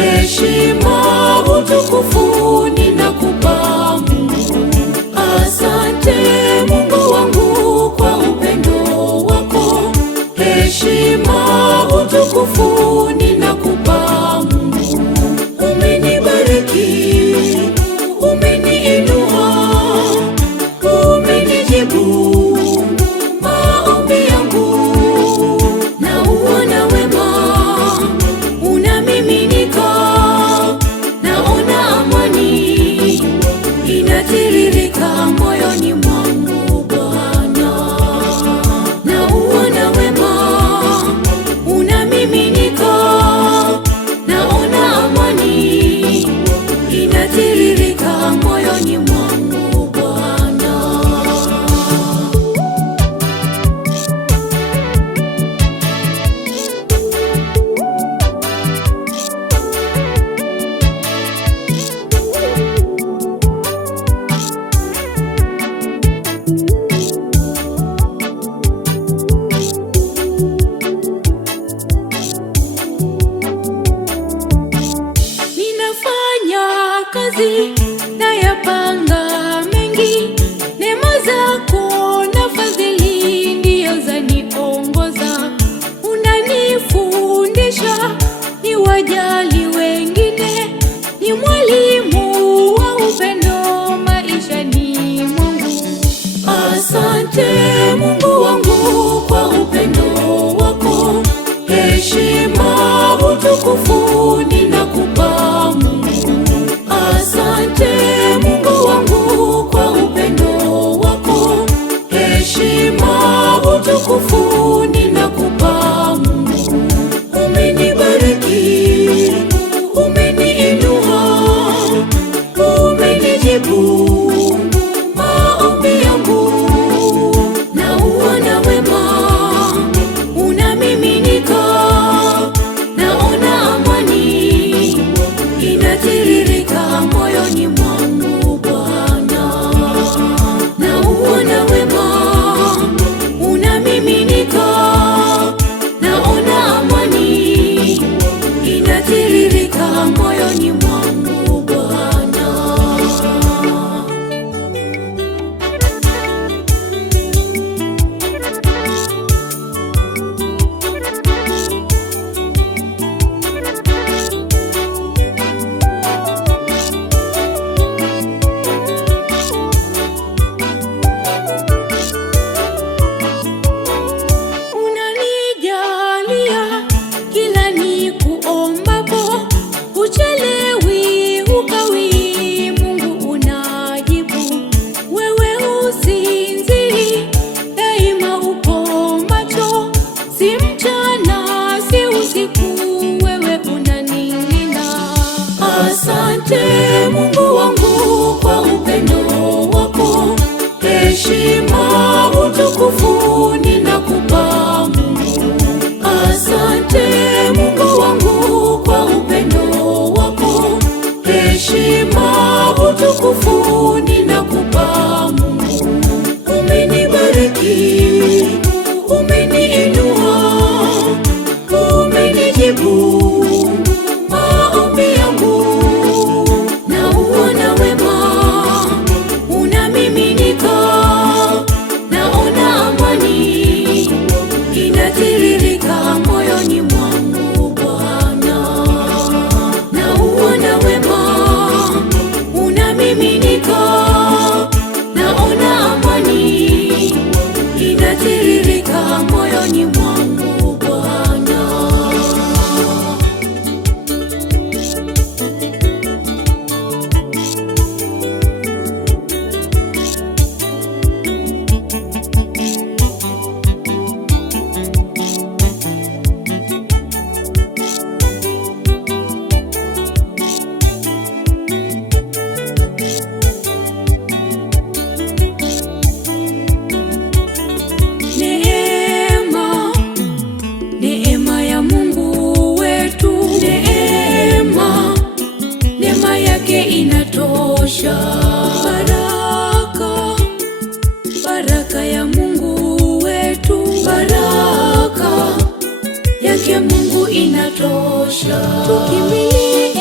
heshima, utukufu ninakupa Mungu. Asante Mungu wangu kwa upendo wako, heshima, utukufu ninakupa Mungu. Umenibariki, umeniinua, umenijibu maombi yangu, na uona wema unamiminika, naona amani inatiririka moyoni mwangu Bwana, na uona wema unamiminika, naona amani inatiririka moyoni mwangu Bwana. Ninafanya kazi na yapanga mengi, neema zako na fadhili ndio zaniongoza. Unanifundisha ni wajali wengine, ni mwalimu wa upendo maishani mwangu. Asante Mungu wangu kwa upendo wako, heshima, utukufu ninakupa Mungu. Asante Mungu wangu kwa upendo wako, heshima, utukufu ninakupa Mungu. Umenibariki, umeniinua, umenijibu maombi yangu, na uona wema unamiminika, naona amani inatiririka moyoni mwangu Bwana, na uona wema unamiminika, naona amani inatiririka moyoni mwangu Bwana. Unanijalia kila nikuombapo, huchelewi, hukawi, Mungu unajibu. Wewe usinzii, daima upo macho, si mchana si usiku, wewe unanilinda. Asante Mungu wangu kwa upendo wako, heshima, utukufu ninakupa Mungu. Asante Mungu wangu kwa upendo wako, heshima, utukufu ninakupa Mungu. Umenibariki, umeniinua, umenijibu maombi yangu, na uona wema unamiminika, naona amani inatiririka moyoni mwangu Bwana, na uona wema unamiminika, naona amani inatiririka moyoni mwangu Bwana. Neema ya Mungu wetu, neema yake inatosha. Baraka ya Mungu wetu, baraka yake Mungu inatosha. Tukimbilie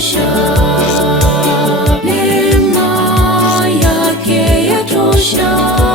yatosha, neema yake yatosha.